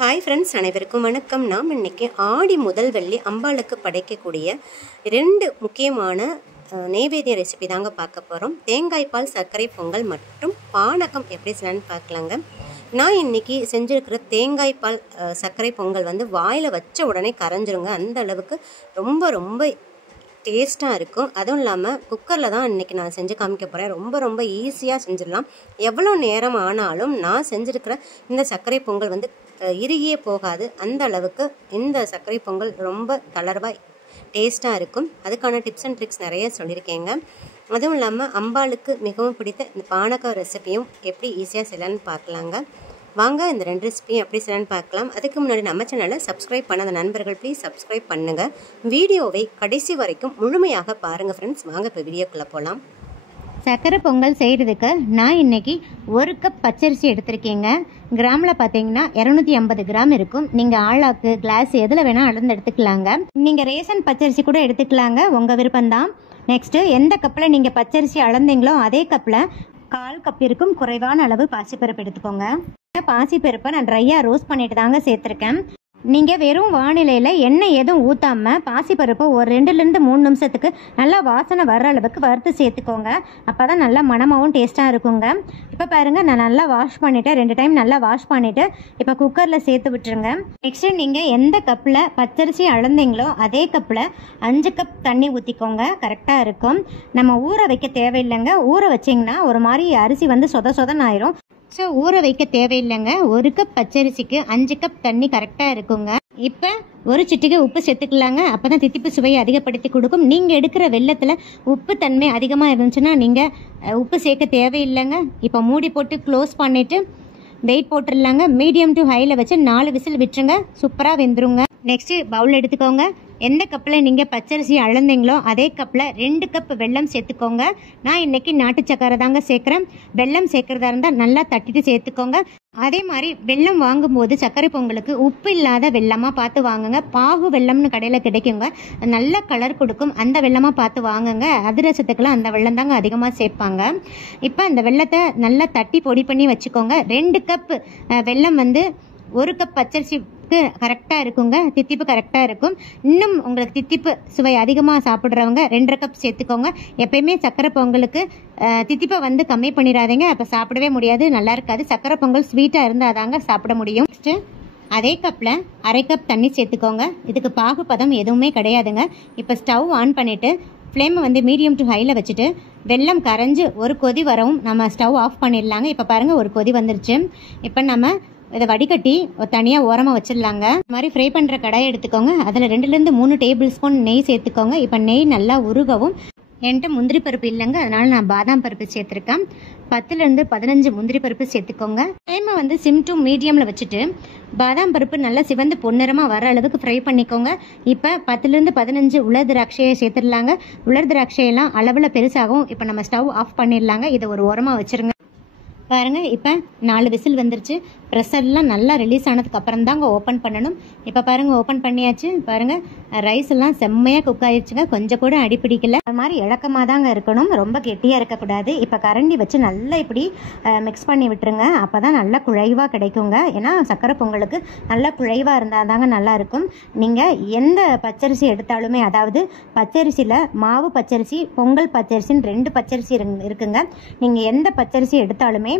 Hi friends, அனைவருக்கும் வணக்கம். நாம் இன்றைக்கி ஆடி முதல் வெள்ளி அம்பாளுக்கு படைக்கக்கூடிய 2 முக்கியமான நெய்வேத்திய ரெசிபி தாங்க பார்க்க போகிறோம். தேங்காய் பால் சர்க்கரை பொங்கல் மற்றும் பானகம் எப்படி செய்யலான்னு பார்க்கலாங்க. நான் இன்றைக்கி செஞ்சுருக்கிற தேங்காய் பால் சர்க்கரை பொங்கல் வாயில் வச்ச உடனே கரைஞ்சிருங்க. அந்த அளவுக்கு ரொம்ப டேஸ்ட்டாக இருக்கும். அதுவும் இல்லாமல் குக்கரில் தான் இன்றைக்கி நான் செஞ்சு காமிக்க போகிறேன். ரொம்ப ஈஸியாக செஞ்சிடலாம். எவ்வளோ நேரம் ஆனாலும் நான் செஞ்சுருக்கிற இந்த சர்க்கரை பொங்கல் இறுகியே போகாது. அந்த அளவுக்கு இந்த சர்க்கரை பொங்கல் ரொம்ப தளர்வாக டேஸ்ட்டாக இருக்கும். அதுக்கான டிப்ஸ் அண்ட் ட்ரிக்ஸ் நிறைய சொல்லியிருக்கேங்க. அதுவும் இல்லாமல் அம்பாளுக்கு மிகவும் பிடித்த இந்த பானகம் ரெசிபியும் எப்படி ஈஸியாக செய்யலான்னு பார்க்கலாங்க. வாங்க இந்த 2 ரெசிபியும் எப்படி செய்யலான்னு பார்க்கலாம். அதுக்கு முன்னாடி நம்ம சேனலை சப்ஸ்கிரைப் பண்ணாத நண்பர்கள் ப்ளீஸ் சப்ஸ்கிரைப் பண்ணுங்கள். வீடியோவை கடைசி வரைக்கும் முழுமையாக பாருங்கள் ஃப்ரெண்ட்ஸ். வாங்க இப்போ வீடியோக்குள்ளே போகலாம். சர்க்கரை பொங்கல் செய்கிறதுக்கு நான் இன்றைக்கி 1 கப் பச்சரிசி எடுத்திருக்கேங்க. கிராமில் பார்த்தீங்கன்னா 250 கிராம் இருக்கும். நீங்கள் ஆளாக்கு கிளாஸ் எதில் வேணால் அளந்து எடுத்துக்கலாங்க. நீங்கள் ரேஷன் பச்சரிசி கூட எடுத்துக்கலாங்க, உங்கள் விருப்பம்தான். நெக்ஸ்ட்டு எந்த கப்பில் நீங்கள் பச்சரிசி அளந்தீங்களோ அதே கப்பில் 1/4 கப்பிற்கும் குறைவான அளவு பாசிப்பருப்பு எடுத்துக்கோங்க. பாசிப்பருப்பை நான் ட்ரையாக ரோஸ்ட் பண்ணிட்டு தாங்க சேர்த்துருக்கேன். நீங்கள் வெறும் வானிலையில் எண்ணெய் எதுவும் ஊற்றாமல் பாசிப்பருப்பு ஒரு 2-3 நிமிஷத்துக்கு நல்லா வாசனை வர்ற அளவுக்கு வறுத்து சேர்த்துக்கோங்க. அப்போ தான் நல்லா மணமாகவும் டேஸ்ட்டாக இருக்குங்க. இப்போ பாருங்கள், நான் நல்லா வாஷ் பண்ணிவிட்டு 2 டைம் நல்லா வாஷ் பண்ணிவிட்டு இப்போ குக்கரில் சேர்த்து விட்டுருங்க. நெக்ஸ்ட்டு நீங்கள் எந்த கப்பில் பச்சரிசி அளந்தீங்களோ அதே கப்பில் 5 கப் தண்ணி ஊற்றிக்கோங்க. கரெக்டாக இருக்கும். நம்ம ஊற வைக்க தேவையில்லைங்க. ஊற வச்சிங்கன்னா ஒரு மாதிரி அரிசி சொதன்னு ஆயிரும். ஸோ ஊற வைக்க தேவையில்லைங்க. 1 கப் பச்சரிசிக்கு 5 கப் தண்ணி கரெக்டாக இருக்குங்க. இப்போ ஒரு சிட்டிகை உப்பு சேர்த்துக்கலாங்க. அப்போ தான் தித்திப்பு சுவையை அதிகப்படுத்தி கொடுக்கும். நீங்கள் எடுக்கிற வெல்லத்தில் உப்பு தன்மை அதிகமாக இருந்துச்சுன்னா நீங்கள் உப்பு சேர்க்க தேவையில்லைங்க. இப்போ மூடி போட்டு க்ளோஸ் பண்ணிவிட்டு வெயிட் போட்டுடலாங்க. மீடியம் டு ஹையில் வச்சு 4 விசில் விட்டுருங்க. சூப்பராக வெந்துருங்க. நெக்ஸ்ட்டு பவுல் எடுத்துக்கோங்க. எந்த கப்பில் நீங்கள் பச்சரிசி அளந்தீங்களோ அதே கப்பில் 2 கப் வெல்லம் சேர்த்துக்கோங்க. நான் இன்றைக்கி நாட்டு சக்கரை தாங்க சேர்க்குறேன். வெல்லம் சேர்க்குறதா இருந்தால் நல்லா தட்டிட்டு சேர்த்துக்கோங்க. அதே மாதிரி வெல்லம் வாங்கும்போது சர்க்கரை பொங்கலுக்கு உப்பு இல்லாத வெல்லமாக பார்த்து வாங்குங்க. பாகு வெல்லம்னு கடையில் கிடைக்குங்க. நல்ல கலர் கொடுக்கும். அந்த வெல்லமாக பார்த்து வாங்குங்க. அதிரசத்துக்கெல்லாம் அந்த வெல்லம் தாங்க அதிகமாக சேர்ப்பாங்க. இப்போ அந்த வெல்லத்தை நல்லா தட்டி பொடி பண்ணி வச்சுக்கோங்க. 2 கப் வெல்லம் 1 கப் பச்சரிசிக்கு கரெக்டாக இருக்குங்க. தித்திப்பு கரெக்டாக இருக்கும். இன்னும் உங்களுக்கு தித்திப்பு சுவை அதிகமாக சாப்பிட்றவங்க 2.5 கப் சேர்த்துக்கோங்க. எப்பயுமே சர்க்கரை பொங்கலுக்கு தித்திப்பை கம்மி பண்ணிடாதீங்க. அப்போ சாப்பிடவே முடியாது, நல்லா இருக்காது. சர்க்கரை பொங்கல் ஸ்வீட்டாக இருந்தால் தாங்க சாப்பிட முடியும். நெக்ஸ்ட்டு அதே கப்பில் 1/2 கப் தண்ணி சேர்த்துக்கோங்க. இதுக்கு பாகுபதம் எதுவுமே கிடையாதுங்க. இப்போ ஸ்டவ் ஆன் பண்ணிவிட்டு ஃப்ளேமை மீடியம் டு ஹையில் வச்சுட்டு வெல்லம் கரைஞ்சி ஒரு கொதி வரவும் நம்ம ஸ்டவ் ஆஃப் பண்ணிடலாங்க. இப்போ பாருங்கள், ஒரு கொதி வந்துருச்சு. இப்போ நம்ம இதை வடிகட்டி தனியாக ஓரமாக வச்சிடலாங்க. இந்த மாதிரி ஃப்ரை பண்ணுற கடாயை எடுத்துக்கோங்க. அதில் 2-3 டேபிள் ஸ்பூன் நெய் சேர்த்துக்கோங்க. இப்போ நெய் நல்லா உருகவும். என்கிட்ட முந்திரி பருப்பு இல்லைங்க, அதனால் நான் பாதாம் பருப்பு சேர்த்துருக்கேன். 10-15 முந்திரி பருப்பு சேர்த்துக்கோங்க. ஃப்ளேமை சிம் டு மீடியமில் வச்சுட்டு பாதாம் பருப்பு நல்லா சிவந்து பொன்னிறமாக வர அளவுக்கு ஃப்ரை பண்ணிக்கோங்க. இப்போ 10-15 உலர் திராட்சையை சேர்த்துடலாங்க. உலர் திராட்சையெல்லாம் அளவில் பெருசாகும். இப்போ நம்ம ஸ்டவ் ஆஃப் பண்ணிடலாங்க. இதை ஒரு ஓரமாக வச்சுருங்க. பாருங்கள், இப்போ 4 விசில் வந்துருச்சு. ப்ரெஷர்லாம் நல்லா ரிலீஸ் ஆனதுக்கு அப்புறம் தாங்க ஓப்பன் பண்ணணும். இப்போ பாருங்கள், ஓப்பன் பண்ணியாச்சு. பாருங்கள், ரைஸ் எல்லாம் செம்மையாக குக் ஆயிடுச்சுங்க. கொஞ்சம் கூட அடிப்பிடிக்கல. அது மாதிரி இலக்கமாக தாங்க இருக்கணும், ரொம்ப கெட்டியாக இருக்கக்கூடாது. இப்போ கரண்டி வச்சு நல்லா இப்படி மிக்ஸ் பண்ணி விட்டுருங்க. அப்போ தான் நல்லா குழைவாக கிடைக்குங்க. ஏன்னா சர்க்கரை பொங்கலுக்கு நல்லா குழைவாக இருந்தால் தாங்க நல்லாயிருக்கும். நீங்கள் எந்த பச்சரிசி எடுத்தாலுமே, அதாவது பச்சரிசியில் மாவு பச்சரிசி, பொங்கல் பச்சரிசின்னு 2 பச்சரிசி இருக்குங்க. நீங்கள் எந்த பச்சரிசி எடுத்தாலுமே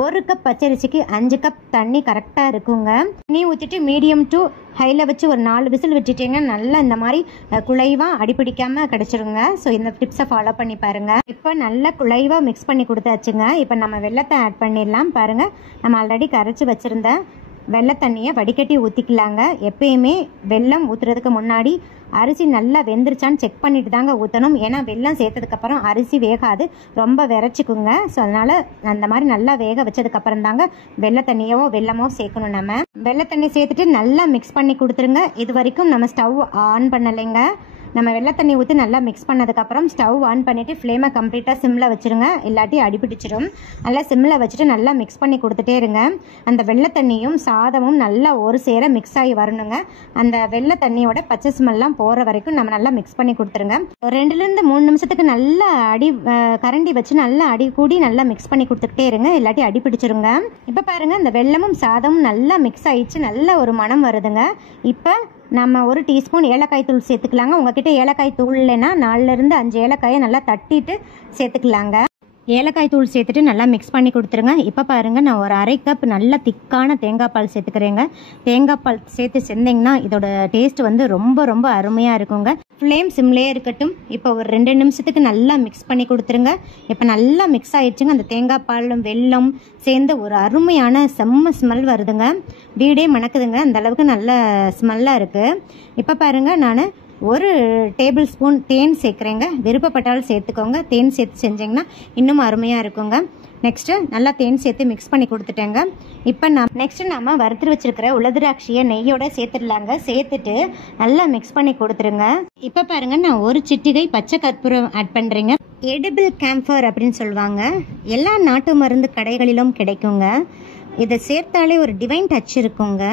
1 கப் பச்சரிசிக்கு 5 கப் தண்ணி கரெக்டாக இருக்குங்க. தண்ணி ஊற்றிட்டு மீடியம் டு ஹையில் வச்சு ஒரு 4 விசில் விட்டுட்டீங்க. நல்லா இந்த மாதிரி குழைவாக அடிப்பிடிக்காமல் கிடச்சிருங்க. ஸோ இந்த டிப்ஸை ஃபாலோ பண்ணி பாருங்கள். இப்போ நல்லா குழைவாக மிக்ஸ் பண்ணி கொடுத்தாச்சுங்க. இப்போ நம்ம வெல்லத்தை ஆட் பண்ணிடலாம். பாருங்கள், நம்ம ஆல்ரெடி கரைச்சி வச்சுருந்த வெள்ளை தண்ணியை வடிகட்டி ஊற்றிக்கலாங்க. எப்பயுமே வெல்லம் ஊற்றுறதுக்கு முன்னாடி அரிசி நல்லா வெந்துருச்சான்னு செக் பண்ணிட்டு தாங்க ஊற்றணும். ஏன்னா வெல்லம் சேர்த்ததுக்கப்புறம் அரிசி வேகாது, ரொம்ப விரைச்சிக்குங்க. ஸோ அதனால் அந்த மாதிரி நல்லா வேக வச்சதுக்கப்புறம் தாங்க வெள்ளை தண்ணியோ வெல்லமோ சேர்க்கணும். நம்ம வெள்ளை தண்ணி சேர்த்துட்டு நல்லா மிக்ஸ் பண்ணி கொடுத்துருங்க. இது வரைக்கும் நம்ம ஸ்டவ் ஆன் பண்ணலைங்க. நம்ம வெள்ளை தண்ணி ஊற்றி நல்லா மிக்ஸ் பண்ணதுக்கப்புறம் ஸ்டவ் ஆன் பண்ணிவிட்டு ஃப்ளேமை கம்ப்ளீட்டாக சிம்மில் வச்சுருங்க, இல்லாட்டி அடிப்பிடிச்சிடும். நல்லா சிம்மில் வச்சுட்டு நல்லா மிக்ஸ் பண்ணி கொடுத்துட்டே இருங்க. அந்த வெள்ளை தண்ணியும் சாதமும் நல்லா ஒரு சேர மிக்ஸ் ஆகி வரணுங்க. அந்த வெள்ளை தண்ணியோட பச்சை ஸ்மெல்லாம் போகிற வரைக்கும் நம்ம நல்லா மிக்ஸ் பண்ணி கொடுத்துருங்க. 2-3 நிமிஷத்துக்கு நல்லா கரண்டி வச்சு நல்லா அடி கூடி நல்லா மிக்ஸ் பண்ணி கொடுத்துக்கிட்டே இருங்க, இல்லாட்டி அடி பிடிச்சிருங்க. இப்போ பாருங்கள், இந்த வெல்லமும் சாதமும் நல்லா மிக்ஸ் ஆயிடுச்சு, நல்ல ஒரு மனம் வருதுங்க. இப்போ நம்ம 1 டீஸ்பூன் ஏலக்காய் தூள் சேர்த்துக்கலாங்க. உங்ககிட்ட ஏலக்காய் தூள் இல்லைன்னா 4-5 ஏலக்காயை நல்லா தட்டிட்டு சேர்த்துக்கலாங்க. ஏலக்காய் தூள் சேர்த்துட்டு நல்லா மிக்ஸ் பண்ணி கொடுத்துருங்க. இப்போ பாருங்கள், நான் ஒரு 1/2 கப் நல்ல திக்கான தேங்காய் பால் சேர்த்துக்கிறேங்க. தேங்காய் பால் சேர்த்து செஞ்சிங்கன்னா இதோட டேஸ்ட் வந்து ரொம்ப ரொம்ப அருமையாக இருக்குங்க. ஃப்ளேம் சிம்லேயே இருக்கட்டும். இப்போ ஒரு 2 நிமிஷத்துக்கு நல்லா மிக்ஸ் பண்ணி கொடுத்துருங்க. இப்போ நல்லா மிக்ஸ் ஆகிடுச்சுங்க. அந்த தேங்காய் பாலும் வெல்லம் சேர்ந்து ஒரு அருமையான செம்ம ஸ்மெல் வருதுங்க. வீடே மணக்குதுங்க, அந்த அளவுக்கு நல்ல ஸ்மெல்லாக இருக்குது. இப்போ பாருங்கள், நான் 1 டேபிள் ஸ்பூன் தேன் சேர்க்குறேங்க. விருப்பப்பட்டாலும் சேர்த்துக்கோங்க. தேன் சேர்த்து செஞ்சிங்கன்னா இன்னும் அருமையாக இருக்குங்க. நெக்ஸ்ட்டு நல்லா தேன் சேர்த்து மிக்ஸ் பண்ணி கொடுத்துட்டேங்க. இப்போ நம்ம வறுத்து வச்சுருக்கிற உலர்திராட்சியை நெய்யோட சேர்த்துடலாங்க. சேர்த்துட்டு நல்லா மிக்ஸ் பண்ணி கொடுத்துருங்க. இப்போ பாருங்கள், நான் 1 சிட்டிகை பச்சை கற்பூரம் ஆட் பண்ணுறேங்க. எடிபிள் கேம்ஃபர் அப்படின்னு சொல்லுவாங்க. எல்லா நாட்டு மருந்து கடைகளிலும் கிடைக்குங்க. இதை சேர்த்தாலே ஒரு டிவைன் டச் இருக்குங்க.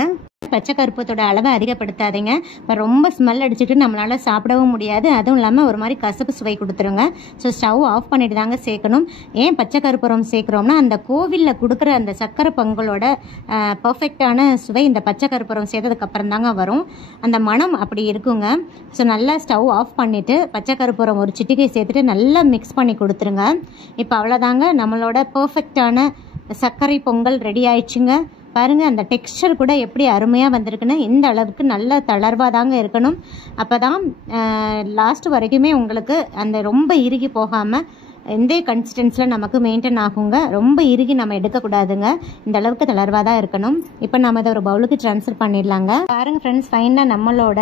பச்சை கற்பூரத்தோட அளவை அதிகப்படுத்தாதீங்க. இப்போ ரொம்ப ஸ்மெல் அடிச்சுட்டு நம்மளால் சாப்பிடவும் முடியாது. அதுவும் இல்லாமல் ஒரு மாதிரி கசப்பு சுவை கொடுத்துருங்க. ஸோ ஸ்டவ் ஆஃப் பண்ணிட்டு தாங்க சேர்க்கணும். ஏன் பச்சை கற்பூரம் சேர்க்குறோம்னா, அந்த கோவிலில் கொடுக்குற அந்த சக்கரை பொங்கலோட பர்ஃபெக்டான சுவை இந்த பச்சை கற்பூரம் சேர்த்ததுக்கப்புறம் தாங்க வரும். அந்த மனம் அப்படி இருக்குங்க. ஸோ நல்லா ஸ்டவ் ஆஃப் பண்ணிவிட்டு பச்சை கற்பூரம் 1 சிட்டிகை சேர்த்துட்டு நல்லா மிக்ஸ் பண்ணி கொடுத்துருங்க. இப்போ அவ்வளோதாங்க, நம்மளோட பர்ஃபெக்டான சர்க்கரை பொங்கல் ரெடி ஆயிடுச்சுங்க. பாருங்கள், அந்த டெக்ஸ்சர் கூட எப்படி அருமையாக வந்திருக்குன்னு. இந்த அளவுக்கு நல்ல தளர்வாக தாங்க இருக்கணும். அப்போ தான் லாஸ்ட் வரைக்குமே உங்களுக்கு அந்த ரொம்ப இறுகி போகாமல் இந்த கன்சிஸ்டன்ஸில் நமக்கு மெயின்டைன் ஆகுங்க. ரொம்ப இறுகி நம்ம எடுக்கக்கூடாதுங்க. இந்த அளவுக்கு தளர்வாக தான் இருக்கணும். இப்போ நம்ம அதை ஒரு பவுலுக்கு ட்ரான்ஸ்ஃபர் பண்ணிடலாங்க. பாருங்கள் ஃப்ரெண்ட்ஸ், ஃபைனாக நம்மளோட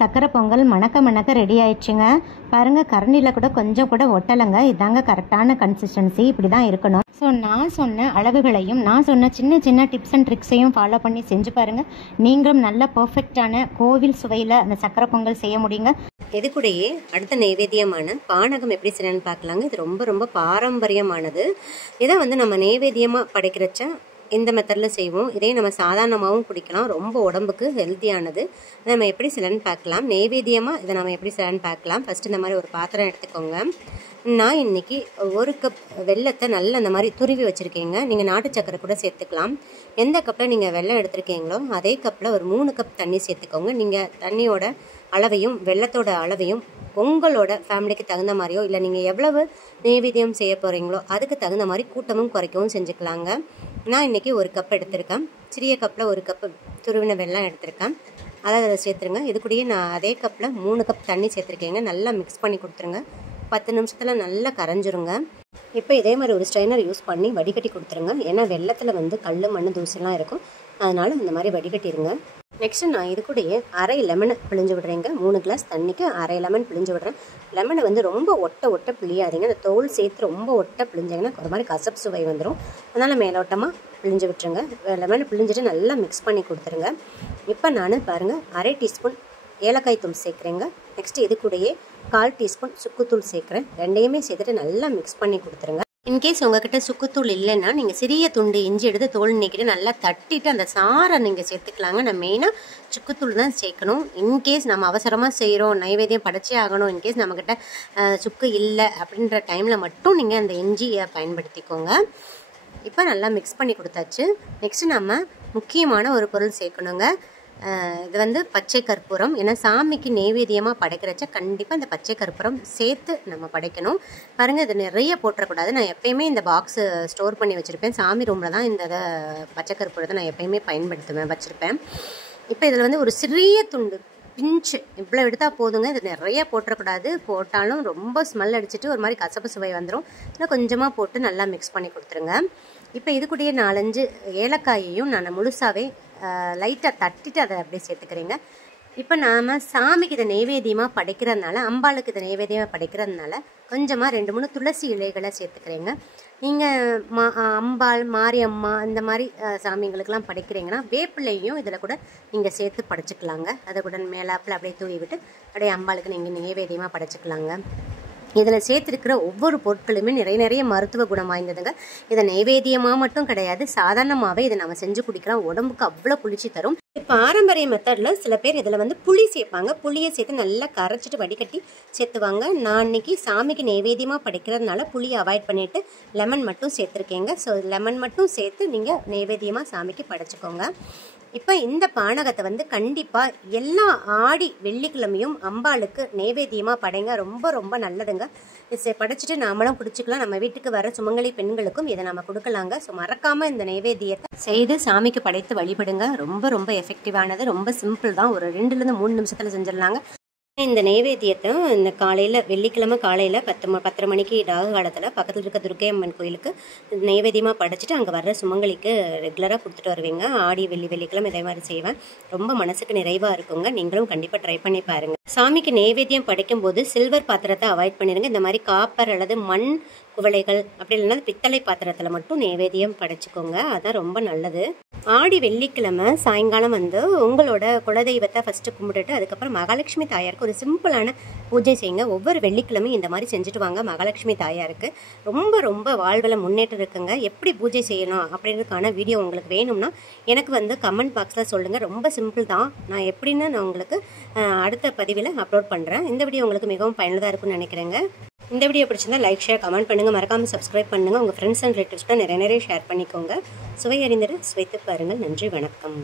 சக்கரை பொங்கல் மணக்க ரெடி ஆயிடுச்சுங்க. பாருங்கள், கரண்டியில் கூட கொஞ்சம் கூட ஒட்டலைங்க. இதாங்க கரெக்டான கன்சிஸ்டன்சி, இப்படி தான் இருக்கணும். ஸோ நான் சொன்ன அளவுகளையும் நான் சொன்ன சின்ன சின்ன டிப்ஸ் அண்ட் ட்ரிக்ஸையும் ஃபாலோ பண்ணி செஞ்சு பாருங்கள். நீங்களும் நல்ல பர்ஃபெக்டான கோவில் சுவையில் அந்த சக்கரை பொங்கல் செய்ய முடியுங்க. இது கூடயே அடுத்த நைவேத்தியமான பானகம் எப்படி செய்யணும்னு பார்க்கலாங்க. இது ரொம்ப ரொம்ப பாரம்பரியமானது. இதை வந்து நம்ம நைவேத்தியமாக படைக்கிறச்ச இந்த மெத்தடில் செய்வோம். இதே நம்ம சாதாரணமாகவும் குடிக்கலாம். ரொம்ப உடம்புக்கு ஹெல்த்தியானது. இதை நம்ம எப்படி செய்யலான்னு பார்க்கலாம். நைவேத்தியமாக இதை நம்ம எப்படி செய்யலான்னு பார்க்கலாம். ஃபஸ்ட்டு இந்த மாதிரி ஒரு பாத்திரம் எடுத்துக்கோங்க. நான் இன்றைக்கி 1 கப் வெல்லத்தை நல்லா இந்த மாதிரி துருவி வச்சுருக்கேங்க. நீங்கள் நாட்டு சக்கரை கூட சேர்த்துக்கலாம். எந்த கப்பில் நீங்கள் வெல்லம் எடுத்துருக்கீங்களோ அதே கப்பில் ஒரு 3 கப் தண்ணி சேர்த்துக்கோங்க. நீங்கள் தண்ணியோட அளவையும் வெல்லத்தோட அளவையும் உங்களோட ஃபேமிலிக்கு தகுந்த மாதிரியோ, இல்லை நீங்கள் எவ்வளவு நைவேத்தியம் செய்ய போகிறீங்களோ அதுக்கு தகுந்த மாதிரி கூட்டமும் குறைக்கவும் செஞ்சுக்கலாங்க. நான் இன்றைக்கி 1 கப் எடுத்திருக்கேன். சிறிய கப்பில் 1 கப் துருவின வெல்லம் எடுத்திருக்கேன். அதை சேர்த்துருங்க. இது கூடயே நான் அதே கப்பில் 3 கப் தண்ணி சேர்த்துருக்கேங்க. நல்லா மிக்ஸ் பண்ணி கொடுத்துருங்க. 10 நிமிஷத்தில் நல்லா கரைஞ்சிருங்க. இப்போ இதே மாதிரி ஒரு ஸ்ட்ரைனர் யூஸ் பண்ணி வடிகட்டி கொடுத்துருங்க. ஏன்னா வெள்ளத்தில் வந்து கல் மண் தூசிலாம் இருக்கும். அதனால் இந்த மாதிரி வடிகட்டிடுங்க. நெக்ஸ்ட்டு நான் இது கூடயே 1/2 லெமனை பிழிஞ்சு விடுறேங்க. 3 கிளாஸ் தண்ணிக்கு 1/2 லெமன் பிழிஞ்சு விடுறேன். லெமனை வந்து ரொம்ப ஒட்ட பிழியாதீங்க. அந்த தோல் சேர்த்து ரொம்ப ஒட்ட பிழிஞ்சிங்கன்னா ஒரு மாதிரி கசப்பு சுவை வந்துடும். அதனால் மேலோட்டமாக பிழிஞ்சு விட்டுருங்க. லெமனை பிழிஞ்சிட்டு நல்லா மிக்ஸ் பண்ணி கொடுத்துருங்க. இப்போ நான் பாருங்கள் 1/2 டீஸ்பூன் ஏலக்காய் தூள் சேர்க்குறேங்க. நெக்ஸ்ட்டு இது கூடயே 1/4 டீஸ்பூன் சுக்குத்தூள் சேர்க்குறேன். ரெண்டையுமே சேர்த்துட்டு நல்லா மிக்ஸ் பண்ணி கொடுத்துருங்க. இன்கேஸ் உங்ககிட்ட சுக்குத்தூள் இல்லைன்னா நீங்கள் சிறிய துண்டு இஞ்சி எடுத்து தோல் நீக்கிட்டு நல்லா தட்டிட்டு அந்த சாரை நீங்கள் சேர்த்துக்கலாங்க. நான் மெயினாக சுக்குத்தூள் தான் சேர்க்கணும். இன்கேஸ் நம்ம அவசரமாக செய்கிறோம், நைவேத்தியம் படைச்சே ஆகணும், இன்கேஸ் நம்மக்கிட்ட சுக்கு இல்லை அப்படின்ற டைமில் மட்டும் நீங்கள் அந்த இஞ்சியை பயன்படுத்திக்கோங்க. இப்போ நல்லா மிக்ஸ் பண்ணி கொடுத்தாச்சு. நெக்ஸ்ட்டு நம்ம முக்கியமான ஒரு பொருள் சேர்க்கணுங்க. இது வந்து பச்சை கற்பூரம். ஏன்னா சாமிக்கு நைவேத்தியமாக படைக்கிறச்ச கண்டிப்பாக இந்த பச்சை கற்பூரம் சேர்த்து நம்ம படைக்கணும். பாருங்கள், இது நிறைய போட்டுறக்கூடாது. நான் எப்போயுமே இந்த பாக்ஸு ஸ்டோர் பண்ணி வச்சுருப்பேன். சாமி ரூமில் தான் இந்த பச்சை கற்பூரத்தை நான் எப்போயுமே வச்சுருப்பேன். இப்போ இதில் வந்து ஒரு சிறிய துண்டு பிஞ்சு இவ்வளோ எடுத்தால் போதுங்க. இது நிறைய போட்டுறக்கூடாது. போட்டாலும் ரொம்ப ஸ்மெல் அடிச்சுட்டு ஒரு மாதிரி கசப்பு சுவை வந்துடும். இன்னும் கொஞ்சமாக போட்டு நல்லா மிக்ஸ் பண்ணி கொடுத்துருங்க. இப்போ இது கூடயே 4-5 ஏலக்காயையும் நான் முழுசாகவே லைட்டாக தட்டிட்டு அதை அப்படியே சேர்த்துக்கிறேங்க. இப்போ நாம் சாமிக்கு இதை நைவேத்தியமாக படைக்கிறதுனால, அம்பாளுக்கு இதை நைவேத்தியமாக படைக்கிறதுனால கொஞ்சமாக 2-3 துளசி இலைகளை சேர்த்துக்கிறேங்க. நீங்கள் அம்பாள், மாரியம்மா இந்த மாதிரி சாமிங்களுக்கெல்லாம் படைக்கிறீங்கன்னா வேப்பிலையும் இதில் கூட நீங்கள் சேர்த்து படைச்சிக்கலாங்க. அதை கூட மேலாப்பில் அப்படியே தூவி விட்டு அப்படியே அம்பாளுக்கு நீங்கள் நைவேத்தியமாக படைச்சிக்கலாங்க. இதில் சேர்த்துருக்கிற ஒவ்வொரு பொருட்களுமே நிறைய மருத்துவ குணம் வாய்ந்ததுங்க. இதை நைவேத்தியமாக மட்டும் கிடையாது, சாதாரணமாகவே இதை நம்ம செஞ்சு குடிக்கிறோம். உடம்புக்கு அவ்வளோ குளிர்ச்சி தரும். பாரம்பரிய மெத்தடில் சில பேர் இதில் புளி சேர்ப்பாங்க. புளியை சேர்த்து நல்லா கரைச்சிட்டு வடிகட்டி சேர்த்துவாங்க. நான் இன்னைக்கு சாமிக்கு நைவேத்தியமாக படைக்கிறதுனால புளியை அவாய்ட் பண்ணிவிட்டு லெமன் மட்டும் சேர்த்துருக்கேங்க. ஸோ லெமன் மட்டும் சேர்த்து நீங்கள் நைவேத்தியமாக சாமிக்கு படைச்சிக்கோங்க. இப்போ இந்த பானகத்தை கண்டிப்பாக எல்லா ஆடி வெள்ளிக்கிழமையும் அம்பாளுக்கு நைவேத்தியமாக படைங்க. ரொம்ப நல்லதுங்க. படைச்சிட்டு நாமளும் குடிச்சிக்கலாம். நம்ம வீட்டுக்கு வர சுமங்கலி பெண்களுக்கும் இதை நம்ம கொடுக்கலாங்க. ஸோ மறக்காமல் இந்த நைவேத்தியத்தை செய்து சாமிக்கு படைத்து வழிபடுங்க. ரொம்ப எஃபெக்டிவானது. ரொம்ப சிம்பிள் தான். ஒரு 2-3 நிமிஷத்தில் செஞ்சிடலாங்க. இந்த நைவேத்தியத்தை இந்த காலையில் வெள்ளிக்கிழமை காலையில் 10 மணிக்கு ராகு காலத்தில் பக்கத்தில் இருக்க துர்க்கை அம்மன் கோயிலுக்கு நைவேத்தியமாக படைச்சிட்டு அங்கே வர்ற சுமங்கலிக்கு ரெகுலராக கொடுத்துட்டு வருவீங்க. ஆடி வெள்ளிக்கிழமை இதே மாதிரி செய்வேன். ரொம்ப மனசுக்கு நிறைவாக இருக்குங்க. நீங்களும் கண்டிப்பாக ட்ரை பண்ணி பாருங்கள். சாமிக்கு நைவேத்தியம் படைக்கும்போது சில்வர் பாத்திரத்தை அவாய்ட் பண்ணிடுங்க. இந்த மாதிரி காப்பர் அல்லது மண் குவளைகள் அப்படி இல்லைன்னா பித்தளை பாத்திரத்தில் மட்டும் நைவேத்தியம் படைச்சிக்கோங்க. அதான் ரொம்ப நல்லது. ஆடி வெள்ளிக்கிழமை சாயங்காலம் உங்களோட குலதெய்வத்தை ஃபஸ்ட்டு கும்பிட்டுட்டு அதுக்கப்புறம் மகாலட்சுமி தாயாருக்கு ஒரு சிம்பிளான பூஜை செய்யுங்க. ஒவ்வொரு வெள்ளிக்கிழமையும் இந்த மாதிரி செஞ்சுட்டு வாங்க. மகாலட்சுமி தாயாருக்கு ரொம்ப வாழ்வில் முன்னேற்றம் இருக்குங்க. எப்படி பூஜை செய்யணும் அப்படின்றதுக்கான வீடியோ உங்களுக்கு வேணும்னா எனக்கு கமெண்ட் பாக்ஸில் சொல்லுங்கள். ரொம்ப சிம்பிள் தான். நான் எப்படின்னு நான் உங்களுக்கு அடுத்த பதிவில் அப்லோட் பண்ணுறேன். இந்த வீடியோ உங்களுக்கு மிகவும் பயனுள்ளதாக இருக்கும்னு நினைக்கிறேங்க. இந்த வீடியோ பிடிச்சிருந்தா லைக், ஷேர், கமெண்ட் பண்ணுங்கள். மறக்காமல் சப்ஸ்கிரைப் பண்ணுங்கள். உங்கள் ஃப்ரெண்ட்ஸ் அண்ட் ரிலேட்டிவ்ஸ்க்கு நிறைய ஷேர் பண்ணிக்கோங்க. சுவை அறிந்தது சுவைத்து பாருங்கள். நன்றி, வணக்கம்.